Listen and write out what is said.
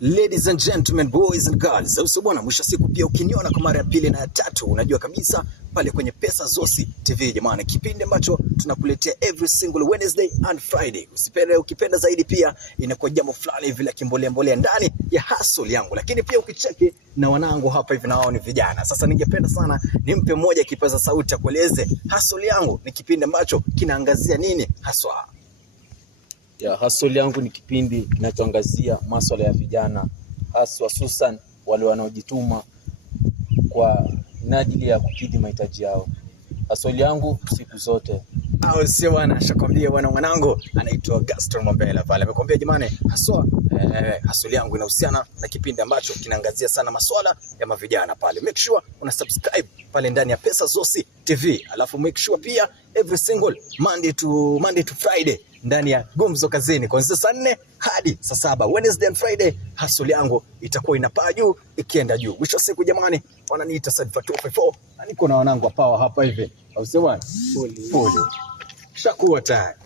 Ladies and gentlemen, boys and girls, au bwana, mwisho siku pia ukiniona kwa mara ya pili na ya tatu, unajua kabisa pale kwenye Pesa Zosi TV jamani, kipindi ambacho tunakuletea every single Wednesday and Friday. Ukipenda zaidi pia inakuwa jambo fulani hivi la kimbolea ndani ya hustle yangu, lakini pia ukicheki na wanangu hapa hivi na wao ni vijana. Sasa ningependa sana nimpe mmoja kipaza sauti akueleze hustle yangu ni kipindi ambacho kinaangazia nini haswa. Hustle yangu ni kipindi kinachoangazia masuala ya vijana, haswa hususan wale wanaojituma kwa ajili ya kukidhi mahitaji yao. Hustle yangu siku zote. Au sio bwana, shakwambia bwana, mwanangu anaitwa Gaston Mambela pale. Amekwambia jamani, haswa hustle yangu inahusiana na kipindi ambacho kinaangazia sana masuala ya mavijana pale. Make sure una subscribe pale ndani ya Pesa Zosi TV. Alafu make sure pia every single Monday to Friday ndani ya Gumzo Kazini kuanzia saa 4 hadi saa 7. Wednesday and Friday hustle yangu itakuwa inapaa juu ikienda juu. Mwisho siku jamani, wananiita Sadfa 254 na niko na wanangu wa power hapa hivi. Au sio bwana? Pole. Shakuwa tayari.